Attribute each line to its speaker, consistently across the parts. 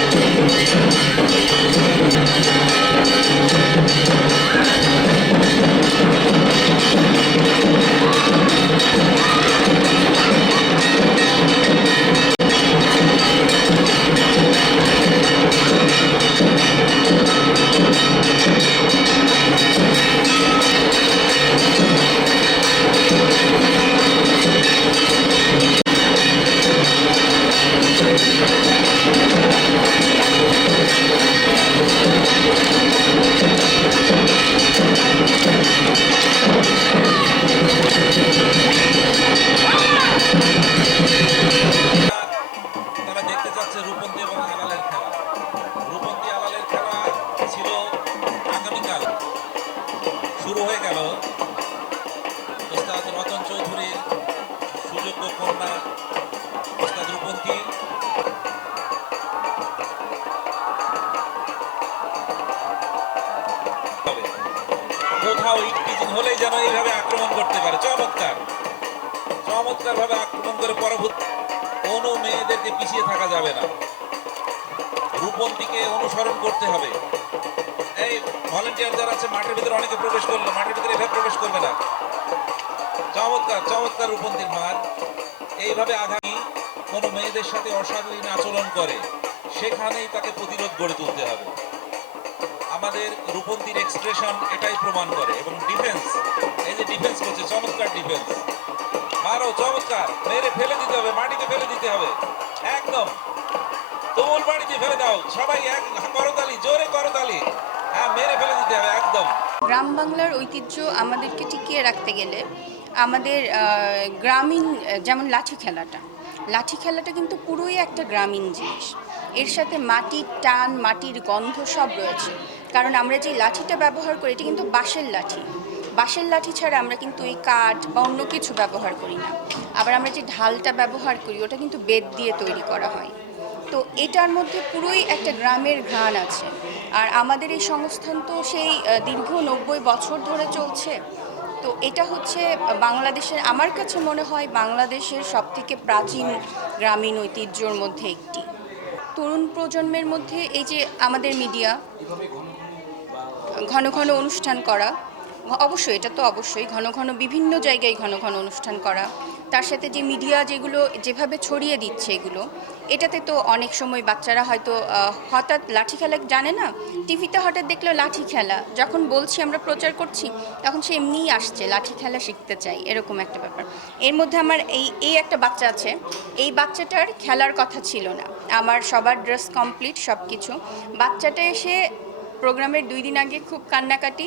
Speaker 1: Thank you. শুরু হয়ে গেল। ওস্তাদ রতন চৌধুরীর সুযোগ্য কন্যা ওস্তাদ কোথাও হলেই যেন এইভাবে আক্রমণ করতে পারে। চমৎকার। চমৎকার ভাবে আক্রমণ করে পরবর্তী কোনো মেয়েদেরকে পিছিয়ে থাকা যাবে না। রূপন্তীকে অনুসরণ করতে হবে। ভলেন্টিয়ার যারা আছে, মাঠের ভিতরে অনেকে প্রবেশ করল, মাঠের ভিতরে এভাবে প্রবেশ করবে না। চমৎকার চমৎকার রূপন্তীর মার। এইভাবে আগামী কোনো মেয়েদের সাথে অশালীন আচরণ করে, সেখানেই তাকে প্রতিরোধ গড়ে তুলতে হবে। আমাদের রূপন্তীর এক্সপ্রেশন এটাই প্রমাণ করে, এবং ডিফেন্স এই যে ডিফেন্স করছে, চমৎকার ডিফেন্স মারো, চমৎকার। মেরে ফেলে দিতে হবে, মাটিতে ফেলে দিতে হবে। একদম। তুমুল মাটিতে ফেলে দাও, সবাই এক করতালি জোরে করতালি হ্যাঁ মেরে ফেলে দিতে হবে একদম।
Speaker 2: গ্রাম বাংলার ঐতিহ্য আমাদেরকে টিকিয়ে রাখতে গেলে আমাদের গ্রামীণ যেমন লাঠি খেলাটা। লাঠি খেলাটা কিন্তু পুরোই একটা গ্রামীণ জিনিস। এর সাথে মাটির টান, মাটির গন্ধ সব রয়েছে। কারণ আমরা যে লাঠিটা ব্যবহার করি, এটা কিন্তু বাঁশের লাঠি। বাঁশের লাঠি ছাড়া আমরা কিন্তু এই কাঠ বা অন্য কিছু ব্যবহার করি না। আবার আমরা যে ঢালটা ব্যবহার করি, ওটা কিন্তু বেত দিয়ে তৈরি করা হয়। তো এটার মধ্যে পুরোই একটা গ্রামের ঘ্রাণ আছে। আর আমাদের এই সংস্থান তো সেই দীর্ঘ নব্বই বছর ধরে চলছে। তো এটা হচ্ছে বাংলাদেশের, আমার কাছে মনে হয় বাংলাদেশের সবথেকে প্রাচীন গ্রামীণ ঐতিহ্যর মধ্যে একটি। তরুণ প্রজন্মের মধ্যে এই যে আমাদের মিডিয়া, ঘন ঘন অনুষ্ঠান করা অবশ্যই, এটা তো অবশ্যই। ঘন ঘন বিভিন্ন জায়গায় ঘন ঘন অনুষ্ঠান করা। তার সাথে যে মিডিয়া যেগুলো যেভাবে ছড়িয়ে দিচ্ছে এগুলো, এটাতে তো অনেক সময় বাচ্চারা হয়তো হঠাৎ লাঠি খেলা জানে না? টিভিতে হঠাৎ দেখল লাঠি খেলা। যখন বলছি আমরা প্রচার করছি, তখন সে এমনিই আসছে, লাঠি খেলা শিখতে চাই, এরকম একটা ব্যাপার। এর মধ্যে আমার এই এই একটা বাচ্চা আছে। এই বাচ্চাটার খেলার কথা ছিল না। আমার সবার ড্রেস কমপ্লিট সব কিছু বাচ্চাটা এসে প্রোগ্রামের দুই দিন আগে খুব কান্নাকাটি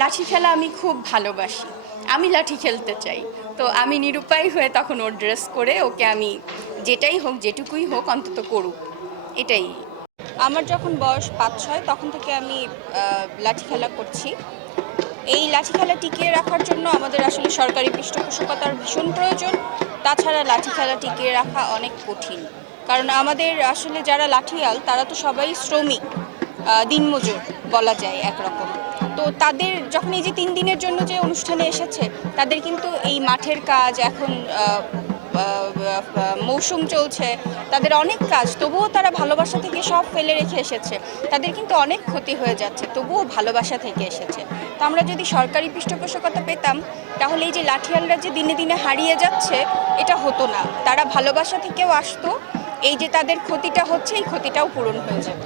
Speaker 2: লাঠি খেলা আমি খুব ভালোবাসি। আমি লাঠি খেলতে চাই। তো আমি নিরুপায় হয়ে তখন ওর ড্রেস করে ওকে আমি যেটাই হোক, যেটুকুই হোক অন্তত করুক। এটাই। আমার যখন বয়স পাঁচ, ছয়, তখন থেকে আমি লাঠি খেলা করছি। এই লাঠি খেলা টিকিয়ে রাখার জন্য আমাদের আসলে সরকারি পৃষ্ঠপোষকতার ভীষণ প্রয়োজন। তাছাড়া লাঠি খেলা টিকিয়ে রাখা অনেক কঠিন। কারণ আমাদের আসলে যারা লাঠিয়াল, তারা তো সবাই শ্রমিক। দিনমজুর বলা যায় একরকম। তাদের যখন এই যে তিন দিনের জন্য যে অনুষ্ঠানে এসেছে, তাদের কিন্তু এই মাঠের কাজ, এখন মৌসুম চলছে, তাদের অনেক কাজ, তবুও তারা ভালোবাসা থেকে সব ফেলে রেখে এসেছে। তাদের কিন্তু অনেক ক্ষতি হয়ে যাচ্ছে, তবুও ভালোবাসা থেকে এসেছে। তো আমরা যদি সরকারি পৃষ্ঠপোষকতা পেতাম, তাহলে এই যে লাঠিয়ালরা যে দিনে দিনে হারিয়ে যাচ্ছে, এটা হতো না। তারা ভালোবাসা থেকেও আসতো, এই যে তাদের ক্ষতিটা হচ্ছে, এই ক্ষতিটাও পূরণ হয়ে যেত।